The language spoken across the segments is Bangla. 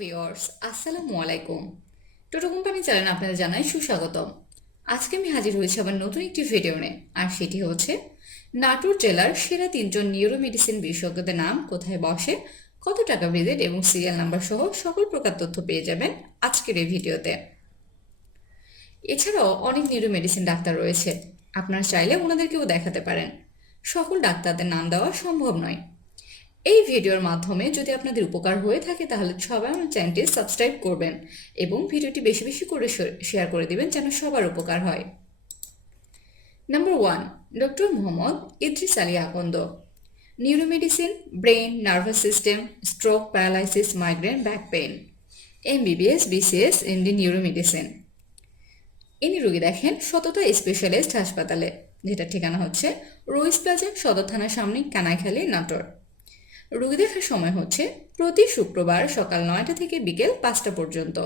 ভিওর্স আসসালামু আলাইকুম। টোটো কোম্পানি চ্যানেলে আপনাদের জানাই সুস্বাগতম। আজকে আমি হাজির হয়েছি আবার নতুন একটি ভিডিও নিয়ে, আর সেটি হচ্ছে, নাটোর জেলার সেরা তিনজন নিউরো মেডিসিন বিশেষজ্ঞদের নাম কোথায় বসে, কত টাকা ভিজিট এবং সিরিয়াল নাম্বার সহ সকল প্রকার তথ্য পেয়ে যাবেন আজকের এই ভিডিওতে। এছাড়াও অনেক নিউরো মেডিসিন ডাক্তার রয়েছে, আপনারা চাইলে ওনাদেরকেও দেখাতে পারেন। সকল ডাক্তারদের নাম দেওয়া সম্ভব নয়। এই ভিডিওর মাধ্যমে যদি আপনাদের উপকার হয়ে থাকে, তাহলে সবাই আমার চ্যানেলটি সাবস্ক্রাইব করবেন এবং ভিডিওটি বেশি বেশি করে শেয়ার করে দিবেন যেন সবার উপকার হয়। Number one doctor Mohammad Idris Ali Akanda neuromedicine brain nervous system stroke paralysis migraine back pain MBBS BCS MD neuromedicine ইনি রোগী দেখেন সততা স্পেশালিস্ট হাসপাতালে যেটা ঠিকানা হচ্ছে রুইস প্লাজা সদর থানার সামনে কানাইখালী নাটোর। রোগী দেখার সময় হচ্ছে প্রতি শুক্রবার সকাল নয়টা থেকে বিকেল পাঁচটা পর্যন্ত।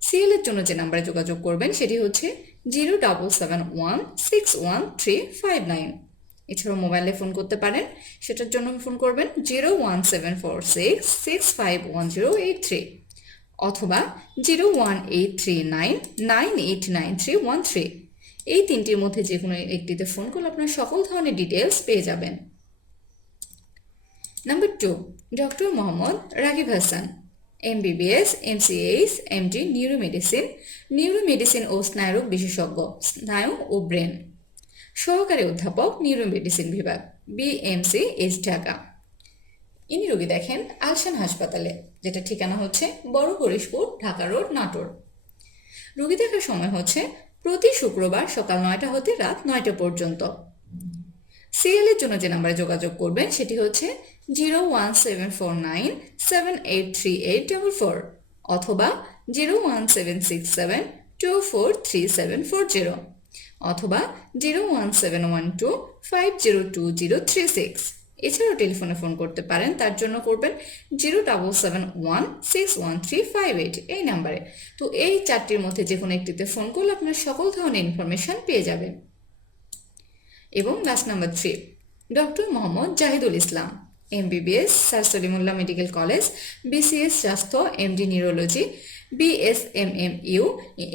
সিএল এর জন্য যে নাম্বারে যোগাযোগ করবেন সেটি হচ্ছে zero double seven one six one three five nine এছাড়াও মোবাইলে ফোন করতে পারেন, সেটার জন্য ফোন করবেন zero one seven four six six five one zero eight three অথবা zero one eight three nine nine eight nine three one three এই তিনটির মধ্যে যে কোনো একটিতে ফোন করলে আপনার সকল ধরনের ডিটেলস পেয়ে যাবেন। Number two doctor Mohammad Ragib Hasan MBBS MCh MD neuromedicine neuromedicine ও স্নায়ুরোগ বিশেষজ্ঞ স্নায়ু ও ব্রেন সহকারী অধ্যাপক নিউরোমেডিসিন বিভাগ বিএমসি এস ঢাকা ইনি রোগী দেখেন আলসান হাসপাতালে, যেটা ঠিকানা হচ্ছে বড় হরিশপুর ঢাকা রোড, নাটোর। রোগী দেখার সময় হচ্ছে প্রতি শুক্রবার সকাল নয়টা হতে রাত নয়টা পর্যন্ত। সিএল এর জন্য যে নাম্বারে যোগাযোগ করবেন সেটি হচ্ছে zero one seven four nine seven eight three eight double four অথবা zero one seven six seven two four three seven four zero অথবা zero one seven one two five zero two zero three six এছাড়াও টেলিফোনে ফোন করতে পারেন, তার জন্য করবেন zero double seven one six one three five eight এই নাম্বারে তো এই চারটির মধ্যে যে কোনো একটিতে ফোন করলে আপনার সকল ধরনের ইনফরমেশন পেয়ে যাবেন। এবং last number three doctor Mohammad Zahidul Islam MBBS sir Salimullah medical college BCS স্বাস্থ্য MD neurology BSMMU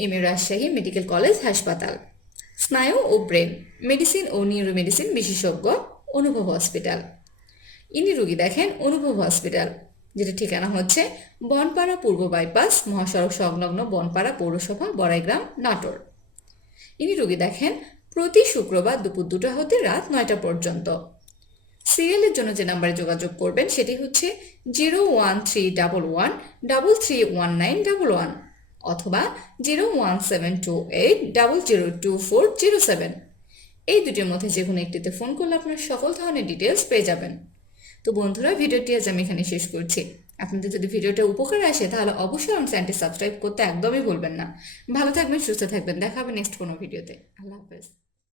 M A Rajshahi medical college হাসপাতাল স্নায়ু ও ব্রেন মেডিসিন ও নিউরোমেডিসিন বিশেষজ্ঞ অনুভব হসপিটাল ইনি রুগী দেখেন অনুভব হসপিটাল যেটা ঠিকানা হচ্ছে বনপাড়া পূর্ব বাইপাস মহাসড়ক সংলগ্ন বনপাড়া পৌরসভা, বড়াইগ্রাম, নাটোর। ইনি রুগী দেখেন প্রতি শুক্রবার দুপুর দুটা হতে রাত নয়টা পর্যন্ত। সিরিয়াল এর জন্য যে নাম্বারে যোগাযোগ করবেন সেটি হচ্ছে zero one three double one double three one nine double one অথবা zero one seven two eight double zero two four zero seven এই দুটির মধ্যে যে কোনো একটিতে ফোন করলে আপনার সকল ধরনের ডিটেলস পেয়ে যাবেন। তো বন্ধুরা, ভিডিওটি আজ আমি এখানে শেষ করছি। আপনাদের যদি ভিডিওটা উপকার আসে, তাহলে অবশ্যই আমার চ্যানেলটি সাবস্ক্রাইব করতে একদমই ভুলবেন না। ভালো থাকবেন, সুস্থ থাকবেন। দেখা হবে নেক্সট কোনো ভিডিওতে। আল্লাহ হাফেজ।